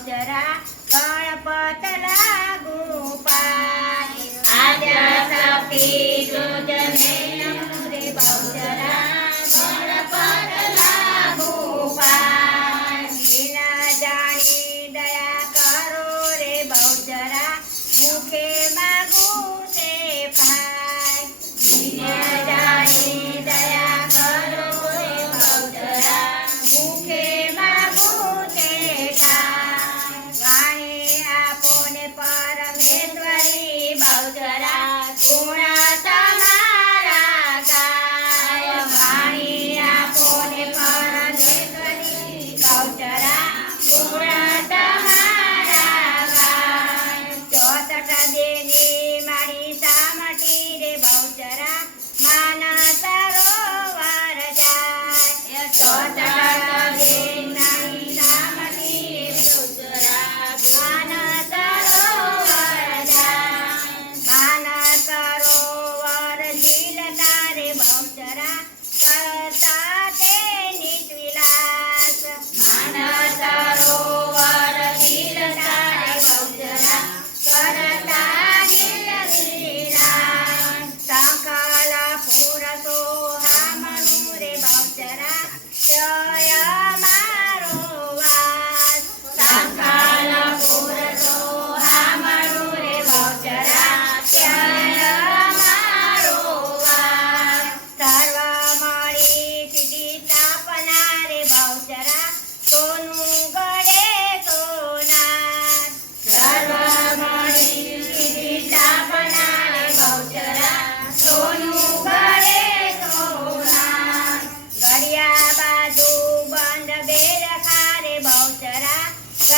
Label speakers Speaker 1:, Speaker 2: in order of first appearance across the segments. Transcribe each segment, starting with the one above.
Speaker 1: જરા ગણપત લાગુ આજા સપી જોજને રે બહુજરા ગણપત જાણી દયા કરો રે બહુજરા મુખે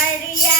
Speaker 1: Maria.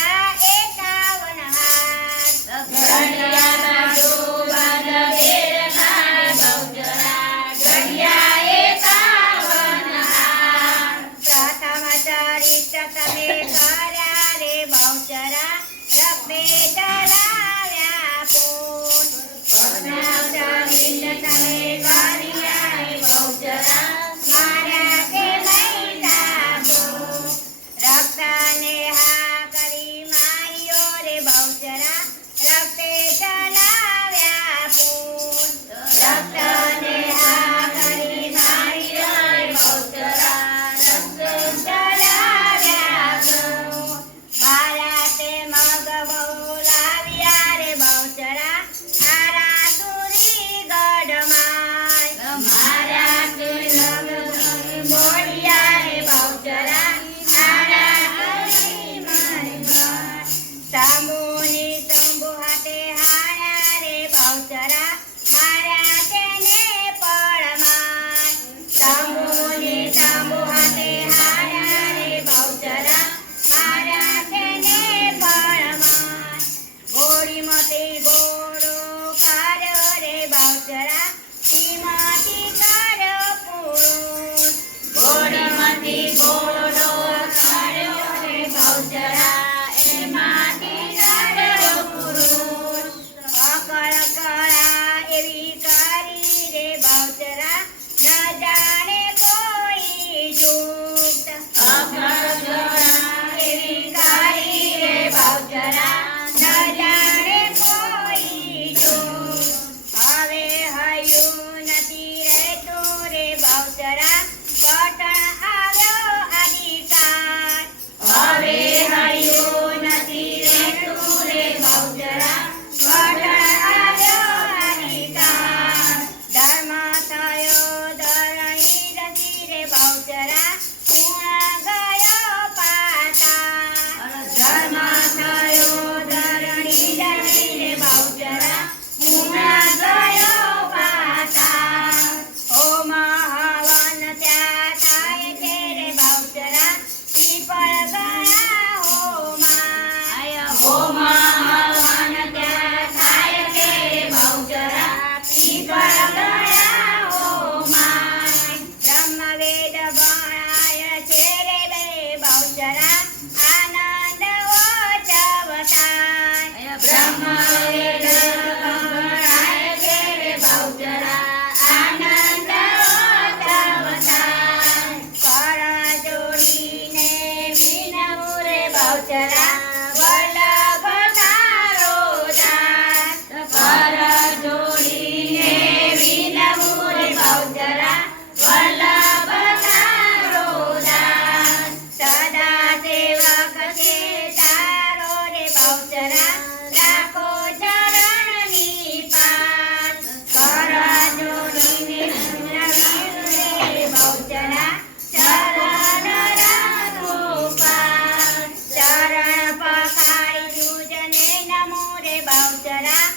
Speaker 1: જરા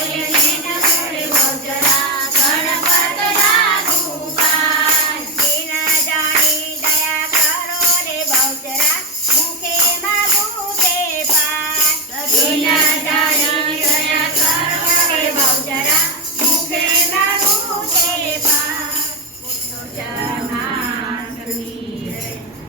Speaker 1: Thank you.